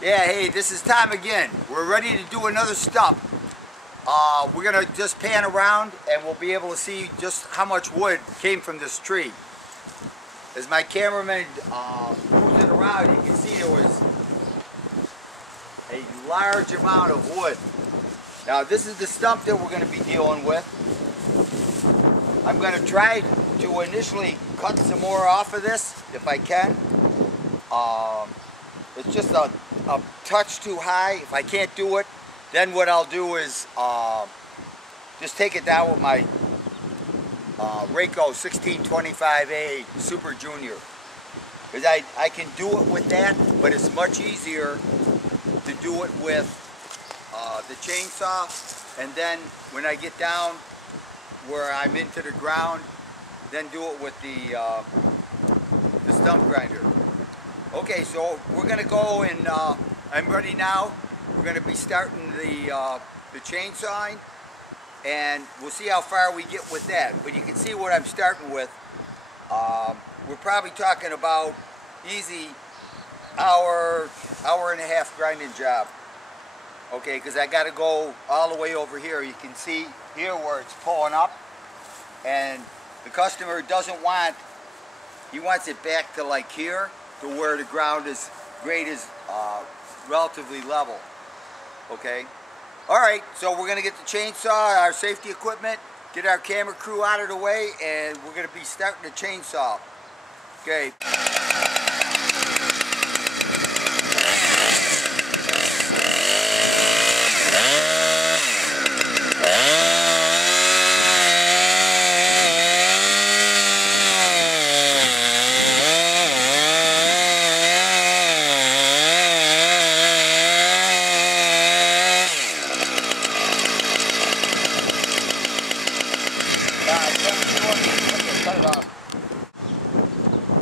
Yeah, hey, this is Tom again. We're ready to do another stump. We're gonna just pan around and we'll be able to see just how much wood came from this tree. As my cameraman moves it around, you can see there was a large amount of wood. Now this is the stump that we're gonna be dealing with. I'm gonna try to initially cut some more off of this if I can. It's just a touch too high. If I can't do it, then what I'll do is just take it down with my Rayco 1625A Super Junior. Because I can do it with that, but it's much easier to do it with the chainsaw. And then when I get down where I'm into the ground, then do it with the stump grinder. Okay, so we're gonna go and I'm ready now. We're gonna be starting the chainsawing, and we'll see how far we get with that. But you can see what I'm starting with. We're probably talking about easy hour and a half grinding job. Okay, because I gotta go all the way over here. You can see here where it's pulling up, and the customer doesn't want, he wants it back to like here, to where the grade is relatively level. Okay. All right. So we're gonna get the chainsaw, our safety equipment, get our camera crew out of the way, and we're gonna be starting the chainsaw. Okay.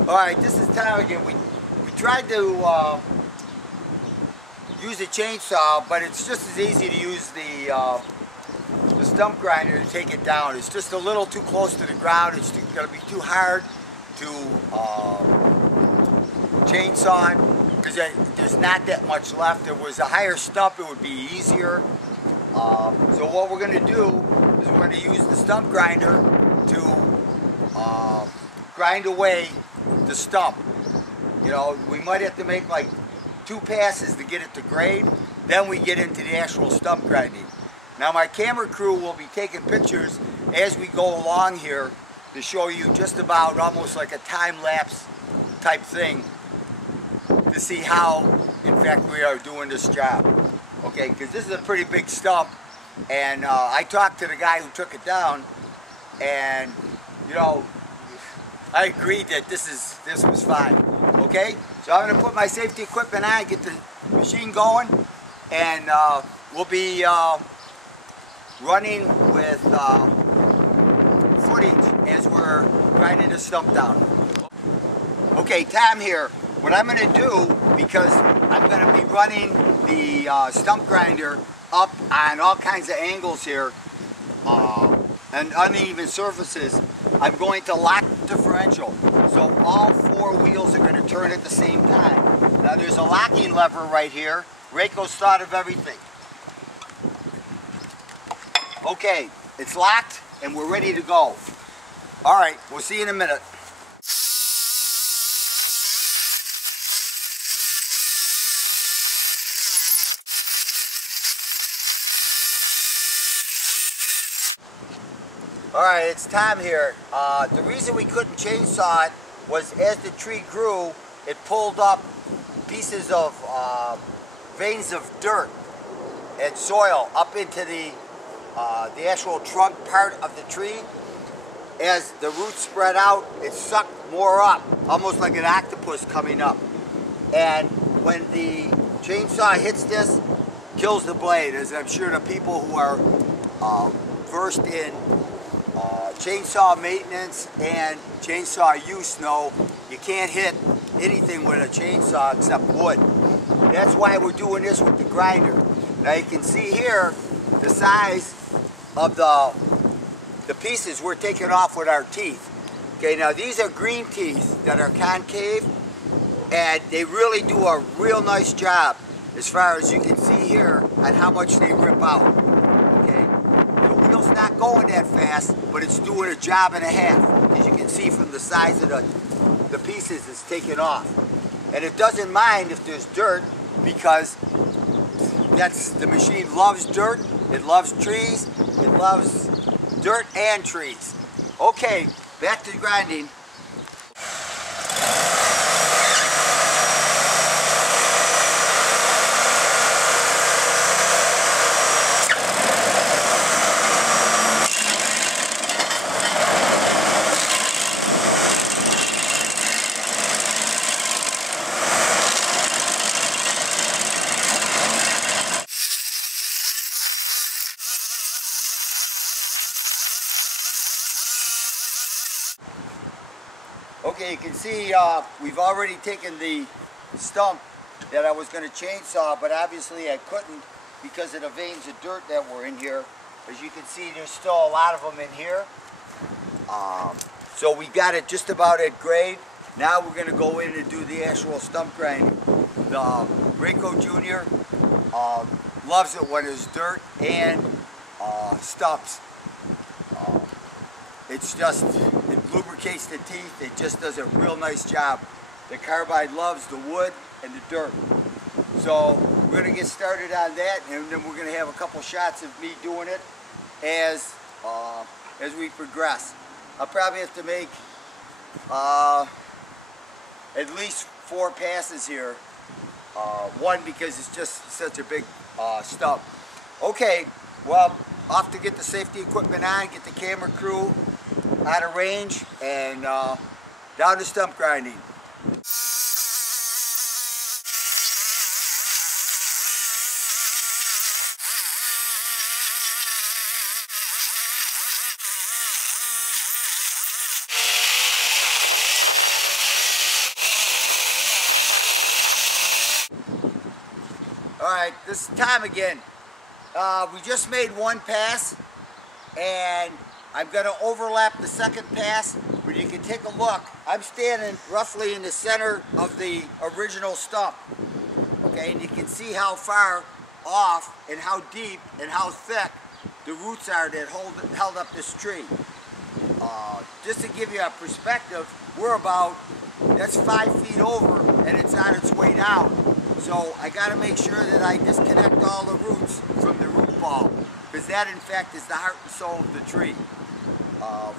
Alright, this is Tom again. We tried to use a chainsaw, but it's just as easy to use the stump grinder to take it down. It's just a little too close to the ground. It's going to be too hard to chainsaw because there's not that much left. If there was a higher stump, it would be easier. So what we're going to do is we're going to use the stump grinder to grind away the stump. You know, we might have to make like 2 passes to get it to grade, then we get into the actual stump grinding. Now my camera crew will be taking pictures as we go along here to show you just about almost like a time-lapse type thing to see how in fact we are doing this job. Okay, because this is a pretty big stump, and I talked to the guy who took it down, and you know, I agreed that this was fine. Okay, so I'm going to put my safety equipment on, get the machine going, and we'll be running with footage as we're grinding the stump down. Okay, Tom here. What I'm going to do, because I'm going to be running the stump grinder up on all kinds of angles here and uneven surfaces, I'm going to lock the differential. So all 4 wheels are going to turn at the same time. Now there's a locking lever right here. Rayco's thought of everything. Okay, it's locked and we're ready to go. All right, we'll see you in a minute. Alright, it's Tom here. The reason we couldn't chainsaw it was as the tree grew, it pulled up pieces of veins of dirt and soil up into the actual trunk part of the tree. As the roots spread out, it sucked more up, almost like an octopus coming up. And when the chainsaw hits this, kills the blade, as I'm sure the people who are versed in chainsaw maintenance and chainsaw use know you can't hit anything with a chainsaw except wood. That's why we're doing this with the grinder. Now you can see here the size of the pieces we're taking off with our teeth. Okay, now these are green teeth that are concave, and they really do a real nice job as far as you can see here on how much they rip out. Okay, the wheel's not going that fast, but it's doing a job and a half. As you can see from the size of the pieces it's taking off. And it doesn't mind if there's dirt, because the machine loves dirt, it loves trees, it loves dirt and trees. Okay, back to grinding. Okay, you can see we've already taken the stump that I was going to chainsaw, but obviously I couldn't because of the veins of dirt that were in here. As you can see, there's still a lot of them in here. So we got it just about at grade. Now we're going to go in and do the actual stump grinding. The Rayco Junior loves it when there's dirt and stumps. It lubricates the teeth. It just does a real nice job. The carbide loves the wood and the dirt. So we're going to get started on that, and then we're going to have a couple shots of me doing it as we progress. I'll probably have to make at least 4 passes here. One, because it's just such a big stump. Okay, well, off to get the safety equipment on, get the camera crew out of range, and down to stump grinding. Alright, this is time again. We just made 1 pass, and I'm going to overlap the second pass, but you can take a look. I'm standing roughly in the center of the original stump. Okay, and you can see how far off and how deep and how thick the roots are that held up this tree. Just to give you a perspective, that's 5 feet over, and it's on its way down. So I got to make sure that I disconnect all the roots from the root ball, because that in fact is the heart and soul of the tree.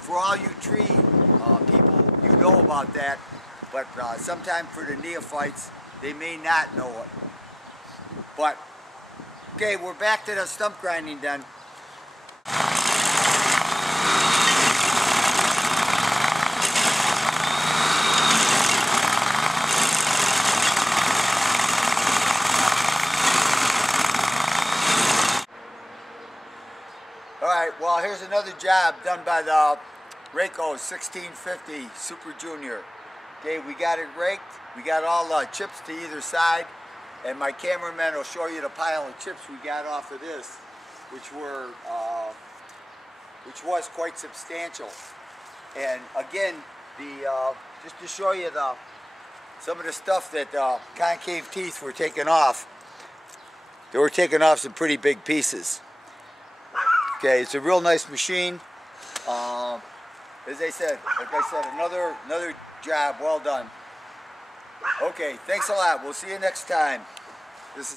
For all you tree people, you know about that, but sometimes for the neophytes, they may not know it. But, okay, we're back to the stump grinding then. Alright, well, here's another job done by the Rayco 1650 Super Junior. Okay, we got it raked. We got all the chips to either side, and my cameraman will show you the pile of chips we got off of this, which was quite substantial. And again, just to show you some of the stuff that concave teeth were taking off. They were taking off some pretty big pieces. Okay, it's a real nice machine. As I said, like I said, another job well done. Okay, thanks a lot. We'll see you next time. This is